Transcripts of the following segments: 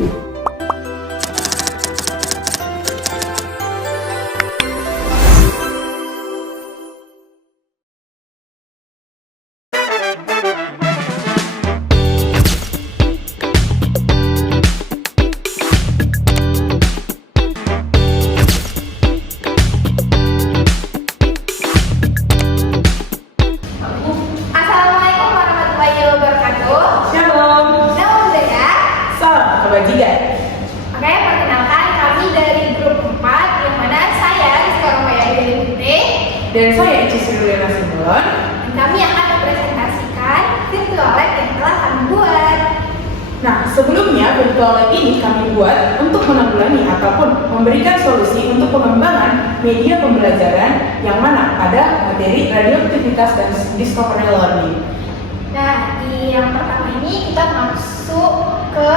Assalamualaikum warahmatullahi wabarakatuh. Shalom. Shalom budaya. Salam kebajikan. Oke, perkenalkan kami dari grup 4 yang mana saya Rizka Romaya Dewi Putri Dan saya Ici Sriwira Simbolon. dan kami akan mempresentasikan virtual lab yang telah kami buat. Nah, sebelumnya virtual lab ini kami buat untuk menanggulangi ataupun memberikan solusi untuk pengembangan media pembelajaran yang mana ada materi radioaktivitas dan discovery learning. Nah, di yang pertama ini kita masuk ke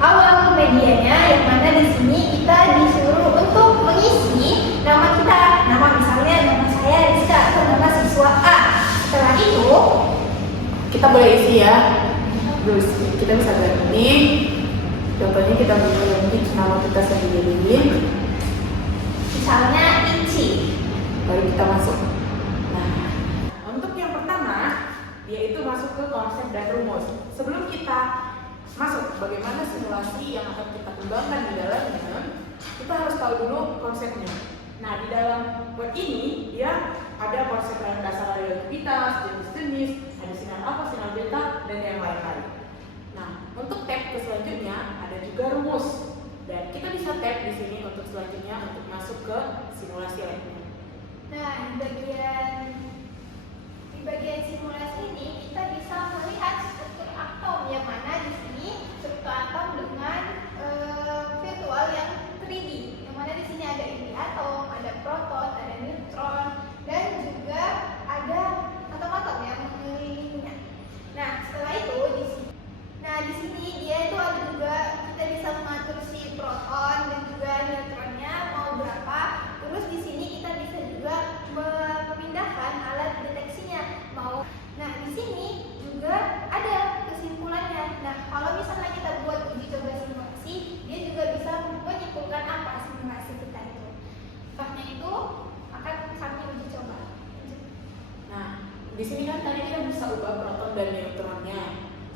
awal medianya, yang mana di sini kita disuruh untuk mengisi nama kita. Nama misalnya nama saya Rizka atau nama siswa A. Setelah itu Kita boleh isi ya. Terus kita bisa ganti. Contohnya kita bisa ganti nama kita sendiri. misalnya Ici. Baru kita masuk. Nah, untuk yang pertama yaitu masuk ke konsep dan rumus. Sebelum kita masuk bagaimana simulasi yang akan kita kembangkan di dalamnya, kita harus tahu dulu konsepnya. Nah, di dalam web ini dia ada konsep dasar radioaktivitas, jenis-jenis, ada sinar alfa, sinar beta, dan yang lain-lain. Nah, untuk tab ke selanjutnya ada juga rumus. Dan kita bisa tab di sini untuk selanjutnya untuk masuk ke simulasi lainnya. Nah, di bagian simulasi ini kita bisa melihat struktur atom, yang mana di sini struktur atom dengan virtual yang 3D, yang mana di sini ada inti atom, ada proton, ada neutron, dan juga ada atom-atom yang mengelilinginya. Nah, setelah itu di sini dia itu ada juga, kita bisa mengatur si proton dan juga neutronnya mau berapa. Terus di sini kita bisa juga memindahkan alat deteksinya mau. Nah, di sini juga ada kesimpulannya. Nah, kalau misalnya kita buat uji coba simulasi, dia juga bisa menyimpulkan apa simulasi kita itu. Faknya itu akan kami uji coba. Nah, di sini kan tadi kita bisa ubah proton dan neutronnya.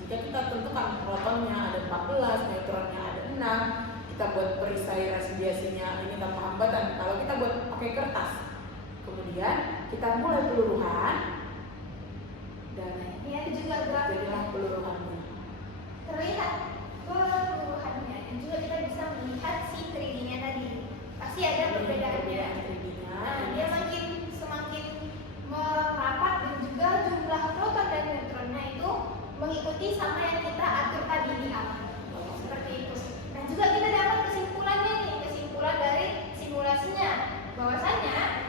Jika kita tentukan protonnya ada 14, neutronnya ada 6, kita buat perisai radiasinya ini tanpa hambatan. Kalau kita buat pakai kertas, kemudian kita mulai peluruhan dan Ini ada juga grafik jadilah peluruhannya. terlihat peluruhannya, dan juga kita bisa melihat si 3D-nya tadi. Pasti ada perbedaannya. Nah, dia semakin merapat, dan juga jumlah proton dan neutronnya itu mengikuti sama yang kita atur tadi di awal. Seperti itu. Nah, juga kita dapat kesimpulannya nih, kesimpulan dari simulasinya, bahwasanya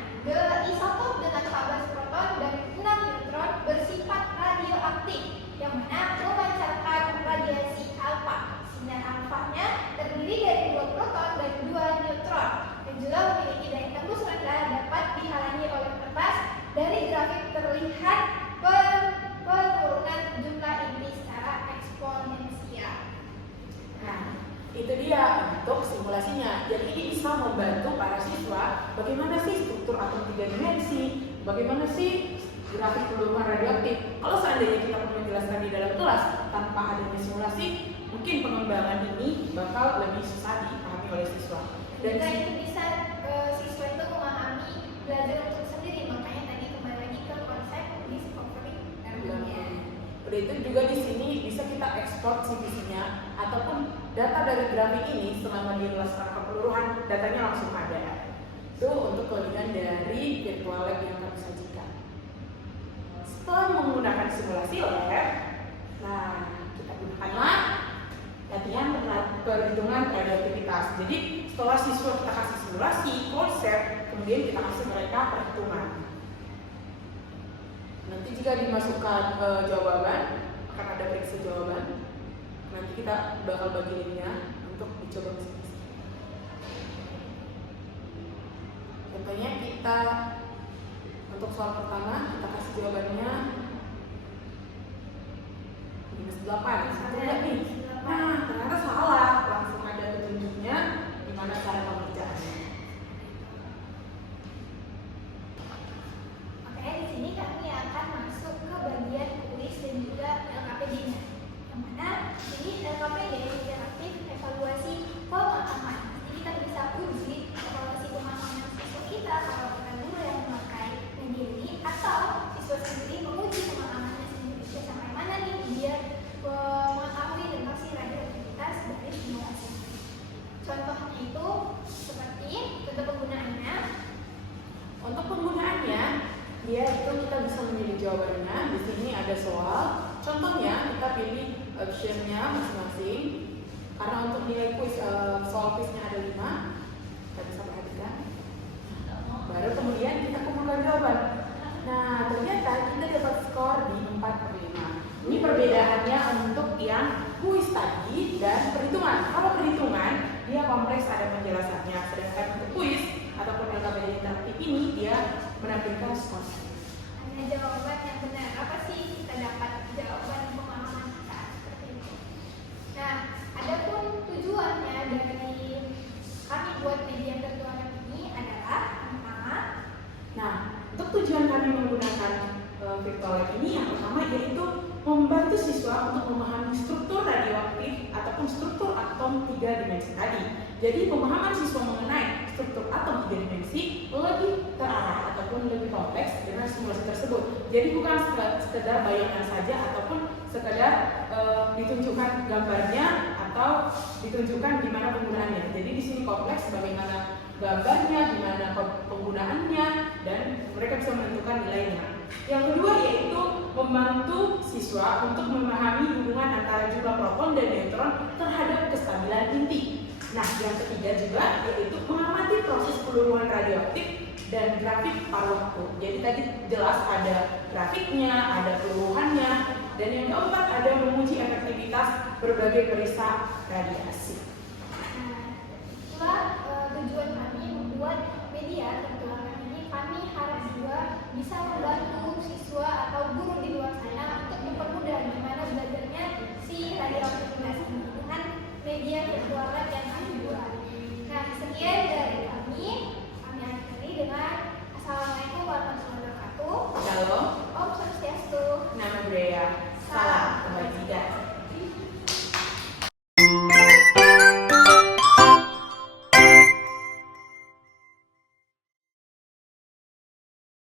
isotop dengan 14 proton dan 6 neutron bersifat radioaktif, yang mana memancarkan radiasi alfa. Sinar alfanya terdiri dari 2 proton dan 2 neutron, dan juga memiliki daya tembus rendah, dapat dihalangi oleh kertas. Dari grafik terlihat penurunan jumlah inti secara eksponensial. Nah, itu dia untuk simulasinya. Jadi ini bisa membantu para siswa bagaimana sih struktur atom 3 dimensi, bagaimana sih grafik peluruhan radioaktif. Kalau seandainya kita perlu menjelaskan di dalam kelas tanpa adanya simulasi, mungkin pengembangan ini bakal lebih susah dipahami oleh siswa. Dan Dan itu bisa siswa itu memahami, belajar untuk sendiri. Makanya tadi kembali lagi ke konsep discovery learning-nya. udah itu juga di sini bisa kita ekspor CVC-nya ataupun data dari grafik ini selama di kelas rangka peluruhan datanya langsung ada. Itu untuk codingan dari virtual lab yang kami sajikan. Setelah menggunakan simulasi lab, nah kita gunakanlah latihan perhitungan radioaktivitas. Jadi setelah siswa kita kasih simulasi, konsep, kemudian kita kasih mereka perhitungan. Nanti jika dimasukkan jawaban, akan ada periksa jawaban. Nanti kita bakal bagi linknya untuk dicoba masing-masing. Contohnya kita untuk soal pertama kita kasih jawabannya -8. Satu nih. Nah, ternyata salah. questionnya masing-masing. Karena untuk nilai quiz, soal quiznya ada 5, kita bisa perhatikan. Baru kemudian kita kumpulkan jawaban. Nah, ternyata kita dapat skor di 4/5. Ini perbedaannya untuk yang kuis tadi dan perhitungan. Kalau perhitungan, dia kompleks ada penjelasannya. Sedangkan untuk kuis ataupun LKPD interaktif ini, dia menampilkan skor. Hanya jawaban yang benar. Apa sih kita dapat jawaban pemahaman kita seperti itu. Nah, adapun tujuannya dari kami buat media virtual ini adalah pertama. Nah, untuk tujuan kami menggunakan virtual lab ini yang pertama yaitu membantu siswa untuk memahami struktur radioaktif ataupun struktur atom 3 dimensi tadi. Jadi pemahaman siswa mengenai struktur atom 3 dimensi lebih terarah ataupun lebih kompleks dengan simulasi tersebut. Jadi bukan sekedar bayangan saja ataupun sekedar ditunjukkan gambarnya atau ditunjukkan gimana penggunaannya. Jadi di sini kompleks bagaimana gambarnya, gimana penggunaannya, dan mereka bisa menentukan nilainya. Yang kedua yaitu membantu siswa untuk memahami hubungan antara jumlah proton dan neutron terhadap kestabilan inti. Nah, yang ketiga juga yaitu mengamati proses peluruhan radioaktif dan grafik paruh waktu. Jadi tadi jelas ada grafiknya, ada peluruhannya, dan yang keempat ada menguji efektivitas berbagai perisa radiasi. Itulah tujuan kami membuat media virtual ini. Kami harap juga bisa membantu siswa atau guru